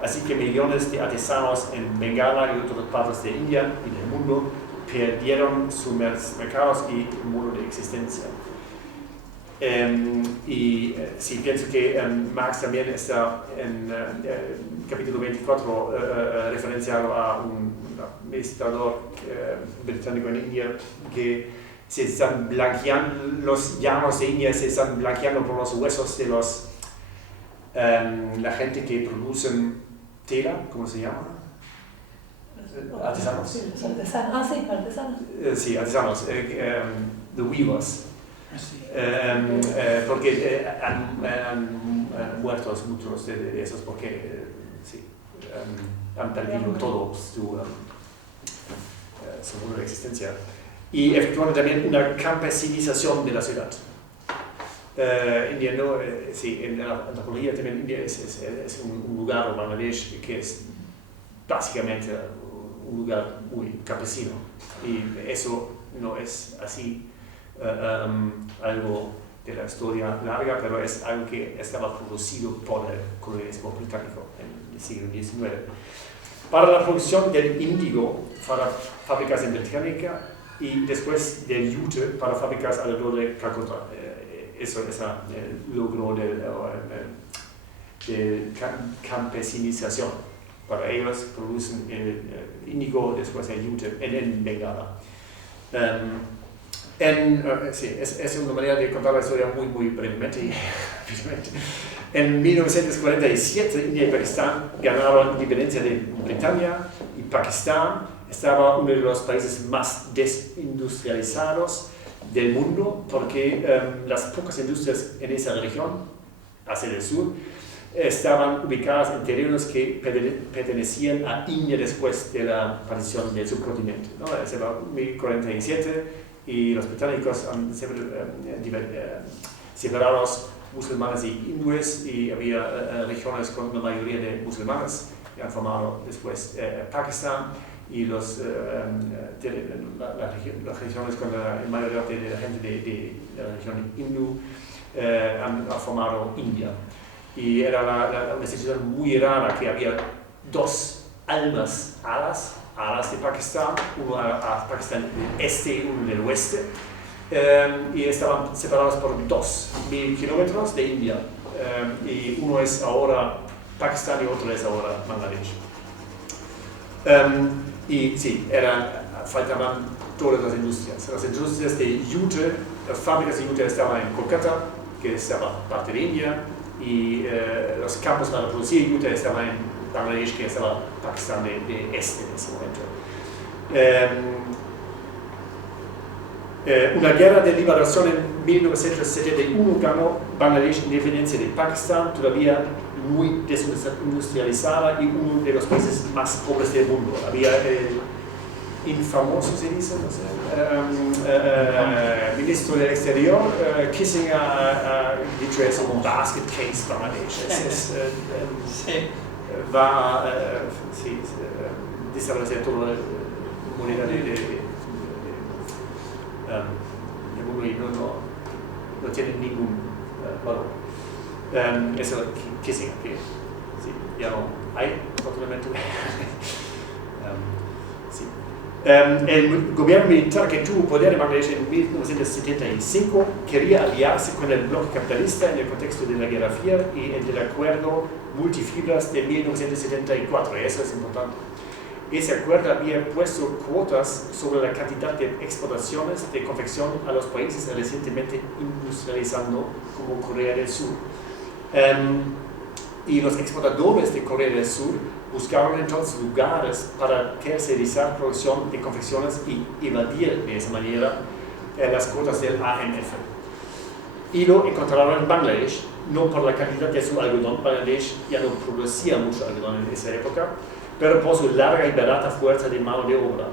así que millones de artesanos en Bengala y otras partes de India y del mundo perdieron sus mercados y modo de existencia. Sí, pienso que Marx también está en capítulo 24 referenciado a un administrador británico en India que se están blanqueando, los llanos de India se están blanqueando por los huesos de los la gente que producen tela, ¿cómo se llama? Artesanos. Sí, los artesanos. Ah, sí, artesanos. Sí, artesanos, the weavers. Sí. Porque han muerto muchos de esos porque sí, han perdido todo su modo de existencia. Y efectuando también una campesinización de la ciudad. India no, sí, en la antropología también India es un lugar, Bangladesh, que es básicamente un lugar muy campesino. Y eso no es así algo de la historia larga, pero es algo que estaba producido por el colonialismo británico en el siglo XIX. Para la producción del índigo para fábricas en Británica y después del yute para fábricas alrededor de Calcuta. Eso es el logro de campesinización. Para ellos producen el índigo, después el yute en Bengala. Sí, es una manera de contar la historia muy brevemente. En 1947, India y Pakistán ganaron independencia de Britania y Pakistán estaba uno de los países más desindustrializados del mundo porque las pocas industrias en esa región, hacia el sur, estaban ubicadas en terrenos que pertenecían a India después de la partición del subcontinente, ¿no? Es en 1047 y los británicos han separado los musulmanes y hindúes y había regiones con una mayoría de musulmanes que han formado después Pakistán y las regiones con la mayoría de la gente de la región hindú han formado India. Y era una situación muy rara que había dos alas de Pakistán, uno a Pakistán del este y uno del oeste, y estaban separados por 2.000 kilómetros de India, y uno es ahora Pakistán y otro es ahora Bangladesh. Y sí, faltaban todas las industrias de yute, las fábricas de yute estaban en Kolkata, que estaba parte de India, y los campos para producir yute estaban en Bangladesh, que estaba Pakistán de este en ese momento. Una guerra de liberación en 1971 ganó Bangladesh independencia de Pakistán, todavía muy desindustrializada y uno de los países más pobres del mundo. Había el infamoso, se dice, no sé, ministro del Exterior, Kissinger ha dicho eso como basket case Bangladesh. Va a desaparecer toda la moneda de mundo y no tiene ningún valor. Eso Kissinger, que sí, ya no hay, afortunadamente. Sí. El gobierno militar que tuvo poder en Bangladesh en 1975 quería aliarse con el bloque capitalista en el contexto de la Guerra Fría y en el acuerdo multifibras de 1974, eso es importante. Ese acuerdo había puesto cuotas sobre la cantidad de exportaciones de confección a los países recientemente industrializando como Corea del Sur. Y los exportadores de Corea del Sur buscaron entonces lugares para tercerizar producción de confecciones y evadir de esa manera las cuotas del AMF. Y lo encontraron en Bangladesh, no por la calidad de su algodón. Bangladesh ya no producía mucho algodón en esa época, pero por su larga y barata fuerza de mano de obra.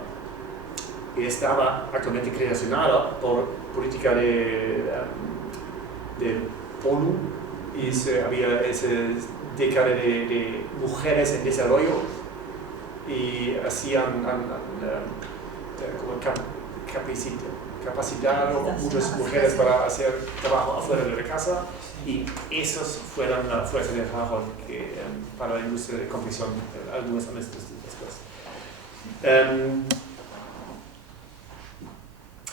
Y estaba actualmente creacionada por política de ONU, y había esa década de mujeres en desarrollo, y hacían como capacitar a muchas mujeres para hacer trabajo afuera de la casa, y esos fueron la fuerza de trabajo para la industria de confección algunos años después.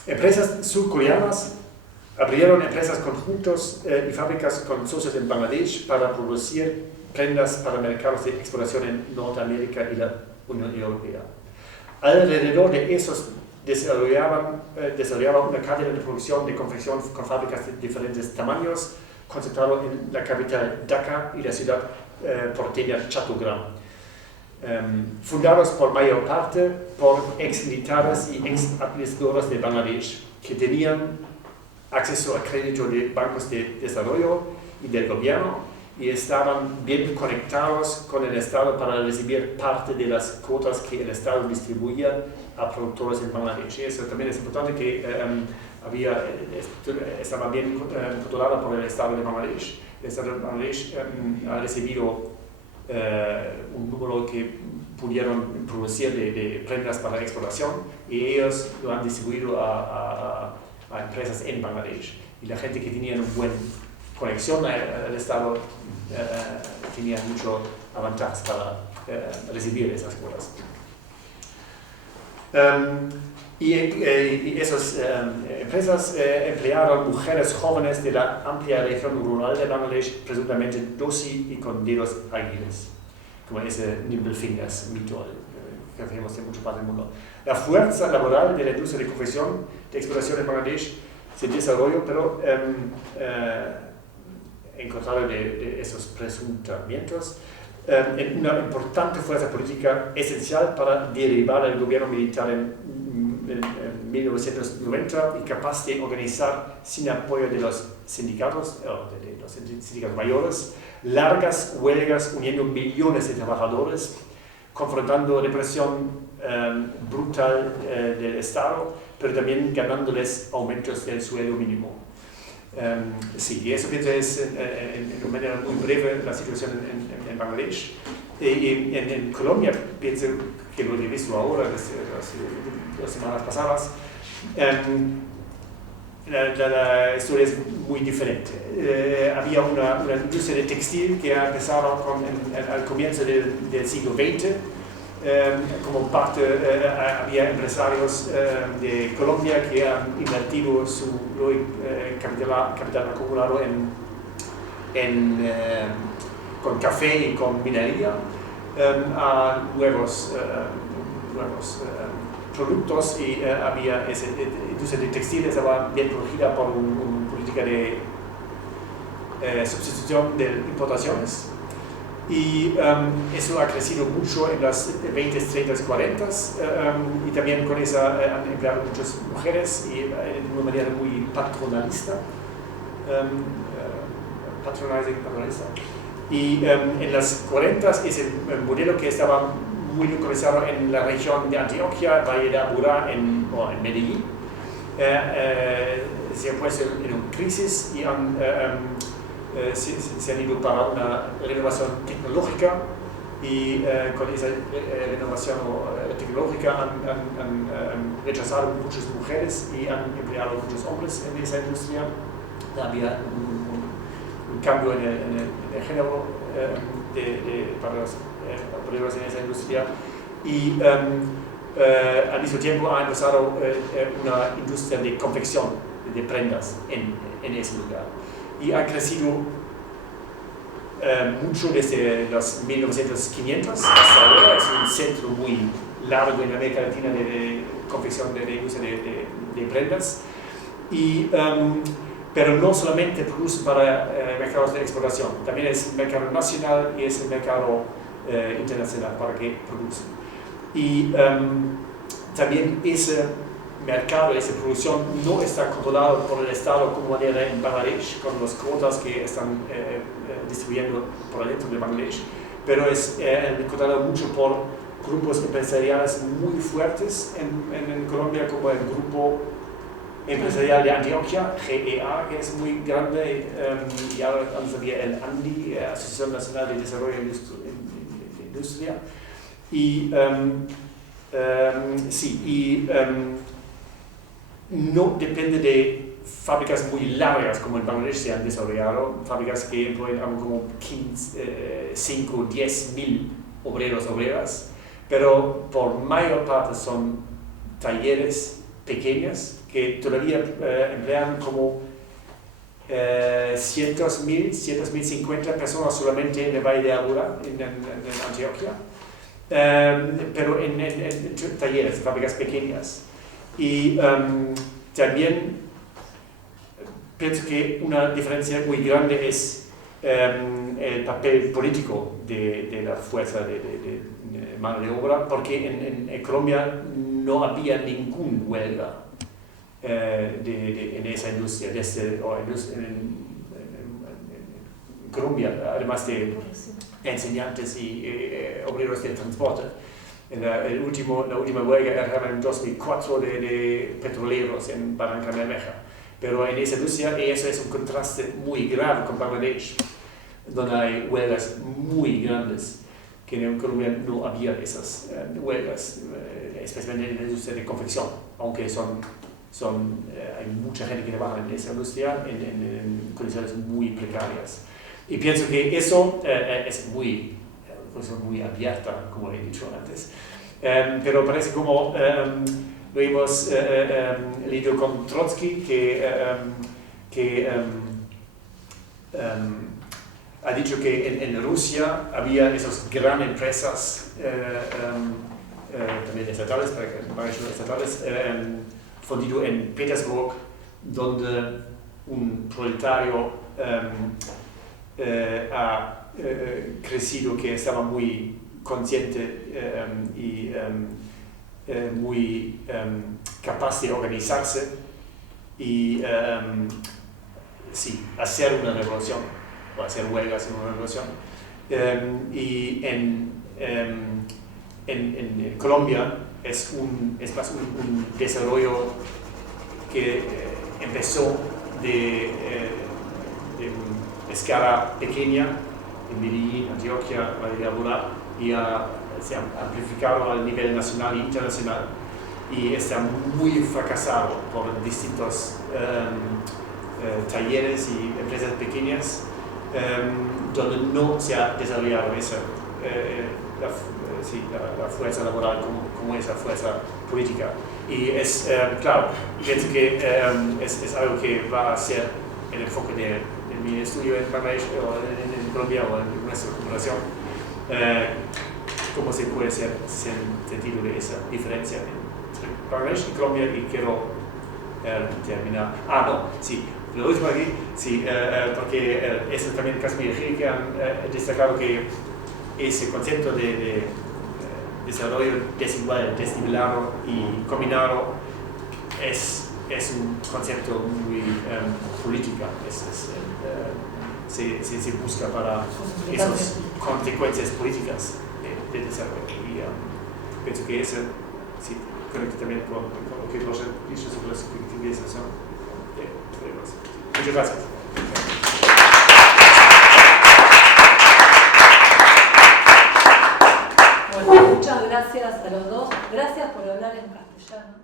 Empresas surcoreanas abrieron empresas conjuntos y fábricas con socios en Bangladesh para producir prendas para mercados de exportación en Norteamérica y la Unión Europea. Alrededor de esos desarrollaba una cadena de producción de confección con fábricas de diferentes tamaños, concentrado en la capital Dhaka y la ciudad porteña Chattogram. Fundados por mayor parte por ex-militares y ex-administradores de Bangladesh, que tenían acceso a crédito de bancos de desarrollo y del gobierno, y estaban bien conectados con el Estado para recibir parte de las cuotas que el Estado distribuía a productores en Bangladesh. Y eso también es importante, que estaba bien controlada por el Estado de Bangladesh. El Estado de Bangladesh ha recibido un número que pudieron producir de prendas para exportación, y ellos lo han distribuido a empresas en Bangladesh. Y la gente que tenía una buena conexión al Estado tenía muchos avantajes para recibir esas cuotas. Y esas empresas emplearon mujeres jóvenes de la amplia región rural de Bangladesh, presuntamente dócil y con dedos ágiles, como ese nimble fingers mito que tenemos en muchas partes del mundo. La fuerza laboral de la industria de confección de exportación en Bangladesh se desarrolló, pero en contrario de esos presuntamientos, en una importante fuerza política esencial para derribar al gobierno militar en 1990, y capaz de organizar, sin apoyo de los sindicatos, de los sindicatos mayores, largas huelgas uniendo millones de trabajadores, confrontando represión brutal del Estado, pero también ganándoles aumentos del sueldo mínimo. Sí, y eso es en una manera muy breve la situación en Bangladesh. Y en Colombia, pienso que lo he visto ahora, desde las semanas pasadas, la historia es muy diferente. Había una industria de textil que ha empezado al comienzo del siglo XX. Como parte, había empresarios de Colombia que han invertido su capital acumulado con café y con minería a nuevos productos, y había esa industria de textil estaba bien protegida por una política de sustitución de importaciones. Y eso ha crecido mucho en las 20s, 30s, 40s, y también con esa han empleado muchas mujeres, y de una manera muy patronalista. Y en las 40s ese modelo que estaba muy localizado en la región de Antioquia, Valle de Aburrá en Medellín, se ha puesto en una crisis, y se han ido para una renovación tecnológica, y con esa renovación tecnológica han rechazado muchas mujeres y han empleado muchos hombres en esa industria. Había un cambio en el género para los obreros en esa industria, y al mismo tiempo ha empezado una industria de confección de prendas en ese lugar. Y ha crecido mucho desde los 1900 hasta ahora. Es un centro muy largo en América Latina de confección de industria de prendas. Y pero no solamente produce para mercados de exportación, también es el mercado nacional y es el mercado internacional para que produce. Y también ese mercado, esa producción no está controlado por el Estado como manera en Bangladesh, con las cuotas que están distribuyendo por dentro de Bangladesh, pero es controlado mucho por grupos empresariales muy fuertes en Colombia, como el grupo empresarial de Antioquia, GEA, que es muy grande, y ahora había el ANDI, Asociación Nacional de Desarrollo de Industria, y no depende de fábricas muy largas como en Bangladesh se han desarrollado, fábricas que emplean algo como 5 o 10 mil obreras, pero por mayor parte son talleres pequeños que todavía emplean como 150 personas solamente en el Valle de Aburrá, en Antioquia, pero en talleres, fábricas pequeñas. Y también pienso que una diferencia muy grande es el papel político de la fuerza de mano de obra, porque en Colombia no había ningún huelga en esa industria, en Colombia, además de enseñantes y obreros de transporte. La última huelga era en 2004 de petroleros en Barrancabermeja. Pero en esa industria, y eso es un contraste muy grave con Bangladesh, donde hay huelgas muy grandes, que en Colombia no había esas huelgas, especialmente en la industria de confección, aunque hay mucha gente que trabaja en esa industria en condiciones muy precarias. Y pienso que eso es muy abierta, como he dicho antes, pero parece como lo hemos leído con Trotsky, que ha dicho que en Rusia había esas grandes empresas, también estatales, fundido en Petersburg, donde un proletario ha crecido, que estaba muy consciente y muy capaz de organizarse y hacer una revolución, o hacer huelgas en una revolución. Y en Colombia es más un desarrollo que empezó de escala pequeña en Medellín, Antioquia, Valle de Aburrá, y se ha amplificado al nivel nacional e internacional, y está muy fracasado por distintos talleres y empresas pequeñas donde no se ha desarrollado la fuerza laboral como esa fuerza política. Y es claro, pienso que es algo que va a ser el enfoque de mi estudio en Bangladesh o en Colombia o en nuestra cooperación, cómo se puede hacer sentido de esa diferencia entre Bangladesh y Colombia. Y quiero terminar. Lo último aquí, porque eso también Kashmir y que han destacado que ese concepto de desarrollo desigual, desnivelado y combinado es un concepto muy político. Se busca para esas consecuencias políticas de desarrollo. Y pienso que eso conecta también con lo que hemos dicho sobre la civilización de problemas. Muchas gracias. Bueno, muchas gracias a los dos. Gracias por hablar en castellano.